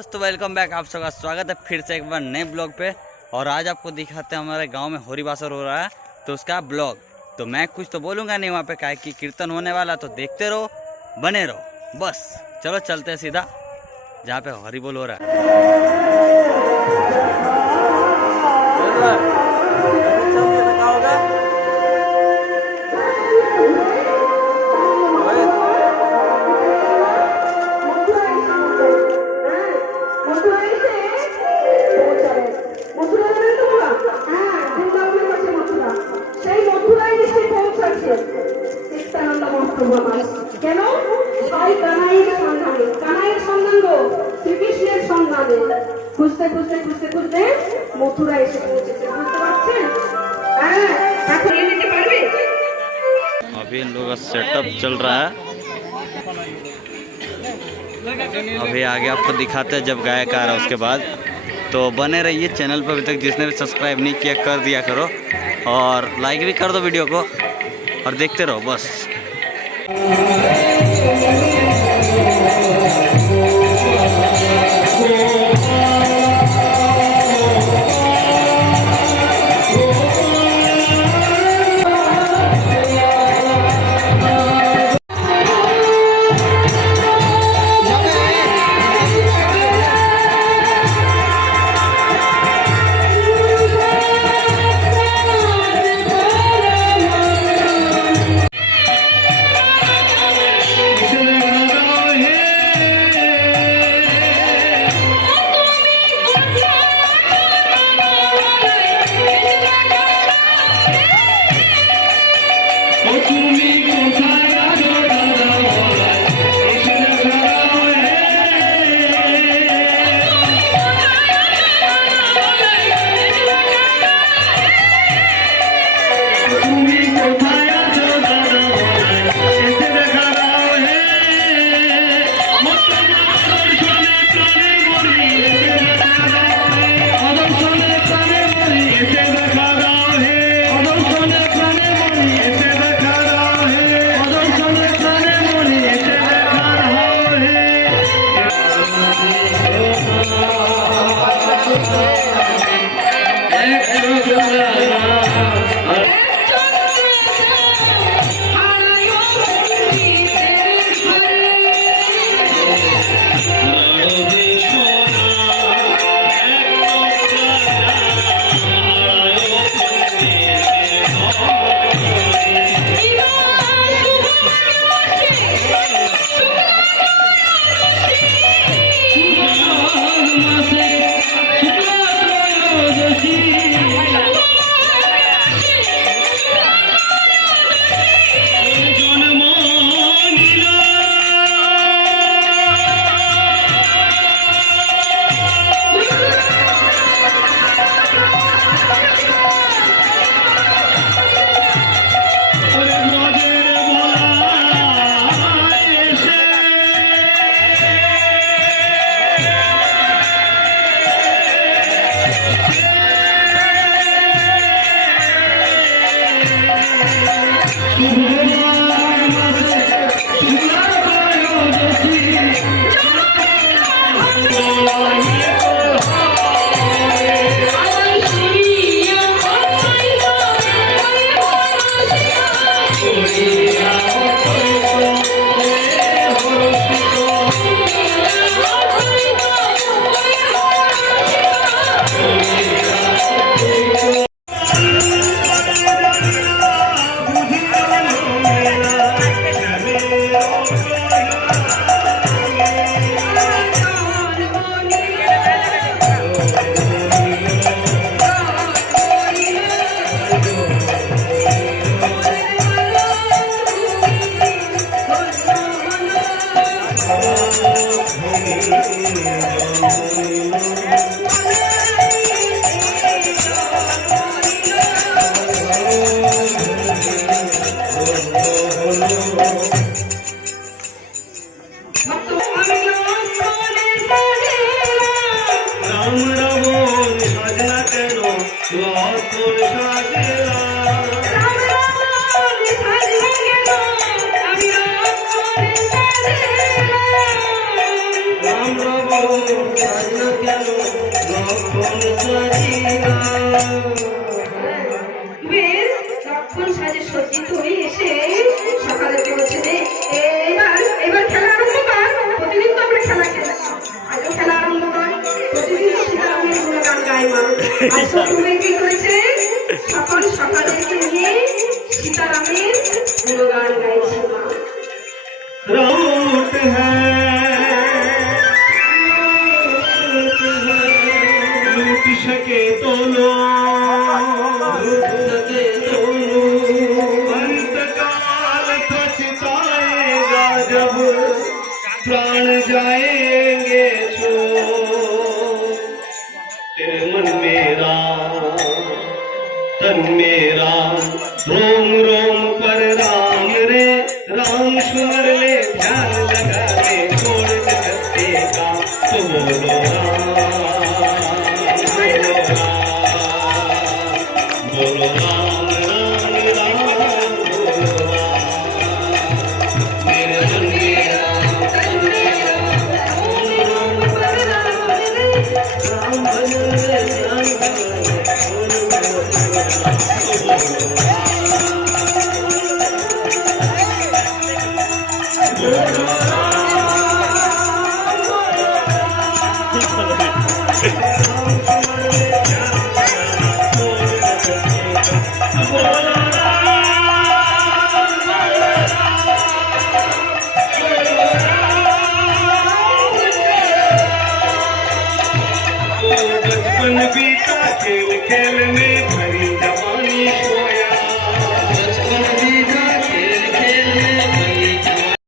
दोस्तों, welcome back. आप सबका स्वागत है फिर से एक बार नए ब्लॉग पे। और आज आपको दिखाते हैं हमारे गांव में होरीबासर हो रहा है तो उसका ब्लॉग। तो मैं कुछ तो बोलूँगा नहीं वहाँ पे, काहे कि कीर्तन होने वाला, तो देखते रहो, बने रहो बस। चलो चलते हैं सीधा जहाँ पे हरी बोल हो रहा है। কেন ভাই কানাইয়ের সন্ধানে, কানাইয়ের সন্ধান গো শ্রীকৃষ্ণের সন্ধানে খুঁজতে খুঁজতে খুঁজতে খুঁজতে মথুরা এসে পৌঁছেছে। বুঝতে পারছেন? হ্যাঁ, এখন এদিকে পারবে। अभी इन लोगों का सेटअप चल रहा है। अभी आगे आपको दिखाते हैं जब गायक आ रहा है उसके बाद। तो बने रहिए चैनल पर। अभी तक जिसने भी सब्सक्राइब नहीं किया कर दिया करो और लाइक भी कर दो वीडियो को और देखते रहो बस। বেশ লক্ষণ সাজে সজ্জিত হয়ে এসে সকালে পৌঁছে দেয়। এবার খেলা আরম্ভ কর। প্রতিদিন তো আমরা খেলা খেলি, আজও খেলা আরম্ভ কর। প্রতিদিন তো সীতারামের গুণগান গায় মা। আজ তো তুমি কি করেছে, সকাল সকালে নিয়ে সীতারামের গুণগান গাইছে মা। राउत है लूट सके तो लो, अंतकाल पछताएगा जब प्राण जाएंगे छो। तेरे मन मेरा तन मेरा रोम रोम पर राम रे राम सुमर ले ध्यान लगा ले छोड़ दे सत्य का तो बोलो राम बोलो राम राम राम बोलो राम। मेरे मन मेरा तन मेरा रोम रोम पर राम रे राम भजन ले ध्यान लगा ले छोड़ दे सत्य का तो बोलो बचपन बीता खेल खेल में भरी जवानी खोया, बचपन बीता खेल खेल में भरी जवानी।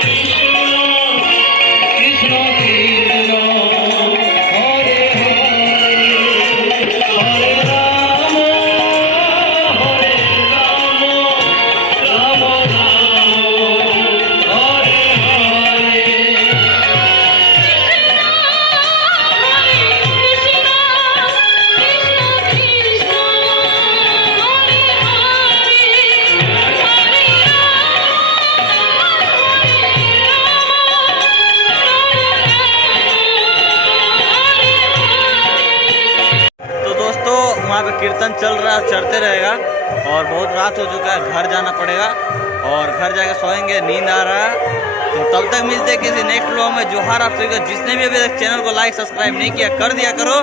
कृष्ण कृष्ण हरे हरे राम राम हरे हरे। तो दोस्तों वहाँ पे कीर्तन चल रहा है, चलते रहेगा और बहुत रात हो चुका है, घर जाना पड़ेगा और घर जाके सोएंगे, नींद आ रहा है। तो तब तक मिलते हैं किसी नेक्स्ट व्लॉग में। जोहार आप सभी को, जिसने भी अभी तक चैनल को लाइक सब्सक्राइब नहीं किया कर दिया करो।